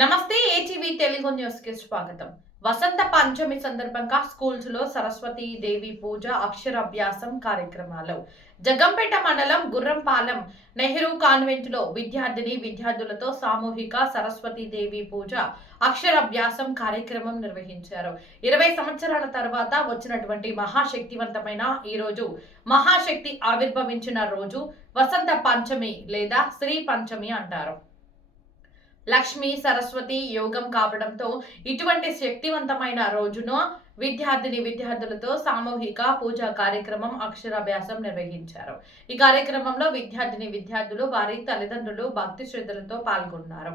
నమస్తే ATV Telugu news కి స్వాగతం. వసంత పంచమి సందర్భంగా స్కూల్స్ లో సరస్వతీ దేవి పూజ అక్షరాభ్యాసం కార్యక్రమాలు. జగంపేట మండలం గుర్రంపాలెం నెహ్రూ కాన్వెంట్ లో విద్యార్థులతో సామూహిక సరస్వతీ దేవి పూజ అక్షరాభ్యాసం కార్యక్రమం నిర్వహించారు. 20 సంవత్సరాల తర్వాత వచ్చినటువంటి మహాశక్తివంతమైన ఈ రోజు మహాశక్తి ఆవిర్భవించిన రోజు వసంత పంచమి లేదా శ్రీ పంచమి అంటారు. లక్ష్మి సరస్వతి యోగం కావడంతో ఇటువంటి శక్తివంతమైన రోజున విద్యార్థులతో సామూహిక పూజా కార్యక్రమం అక్షరాభ్యాసం నిర్వహించారు. ఈ కార్యక్రమంలో విద్యార్థులు వారి తల్లిదండ్రులు భక్తి శ్రద్ధలతో పాల్గొన్నారు.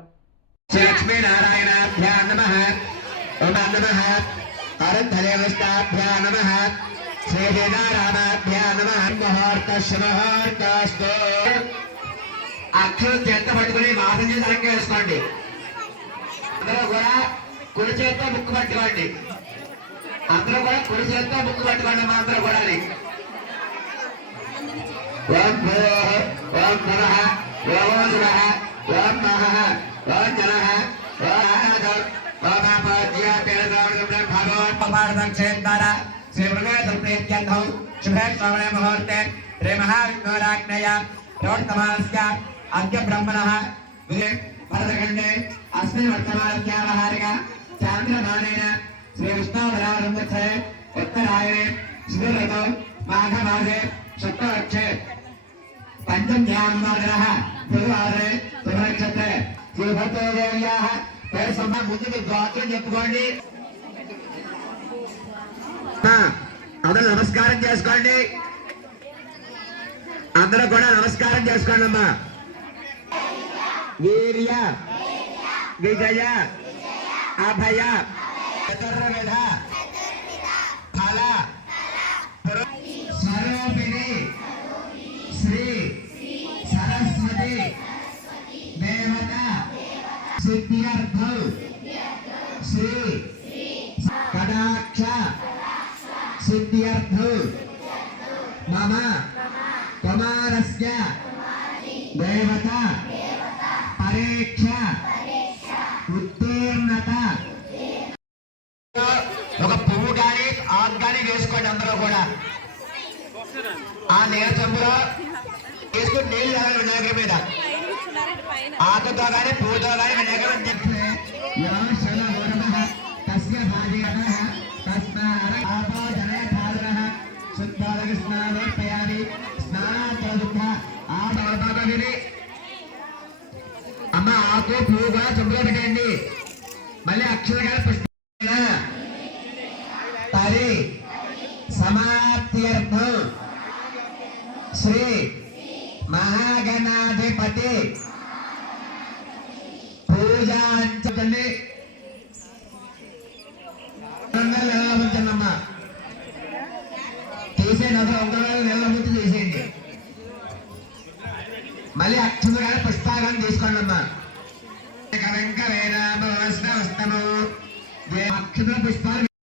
అక్షరం చేత పట్టుకుని వాదన చేసి అలంక వేసుకోండి. అందరూ కూడా కుడి చేత్తో ముక్కు పట్టుకోండి. అందరూ కూడా కుడి చేత్తో ముక్కు పట్టుకోండి. మా అందరూ కూడా ఓం భూః ఓం భువః ఓం శుభః ఓం మహః ఓం జనః శ్రీ మృగేంద్రం శుభే శ్రవణే ముహూర్తే శ్రీ మహావిఘ్నోరాజ్ఞయ ప్రవర్తమానస్య अद्य ब्रह्मणः भरतखण्डे अस्मिन् वर्तमानस्यावहारिक चान्द्रमानेन श्रीविष्णुवरारम्भे उत्तरायणे शिवऋतौ माघमासे शुक्लपक्षे पञ्चम्यां बुधवासरे शुभनक्षत्रे श्रीभद्रदेव्याः ముందుకు గోత్రం చెప్పుకోండి. అందరూ నమస్కారం చేసుకోండి. అందరూ కూడా నమస్కారం చేసుకోండి అమ్మా. వీర్య విజయ అభయ చతుర్విధ ఫల స్వరూపిణి శ్రీ సరస్వతి దేవత సిద్ధ్యర్థం శ్రీ కటాక్ష సిద్ధ్యర్థం మమ కుమారస్య దేవత పరీక్ష ఉత్తీర్ణత. ఒక పువ్వు కానీ ఆకు కానీ వేసుకోండి. అందరూ కూడా ఆ నీళ్ళ చెంబులో వేసుకుని నీళ్ళు తాగాలి వినాయకుడి మీద. ఆకుతో కానీ పువ్వుతో కానీ వినాయకుడు చెప్తే అమ్మ ఆకు పువ్వు కూడా చెంబులో పెట్టండి. మళ్ళీ అక్షరగాల పుష్ప పరి సమాప్త్యర్థం శ్రీ మహాగణాధిపతి పూజాంచండి. ఉంచండమ్మా. తీసేయండి. అసలు ఒకవేళ నెల ముందు తీసేయండి. మళ్ళీ అక్షరగాల పుష్పాలను తీసుకోండి అమ్మా. అక్షర పుష్పాలు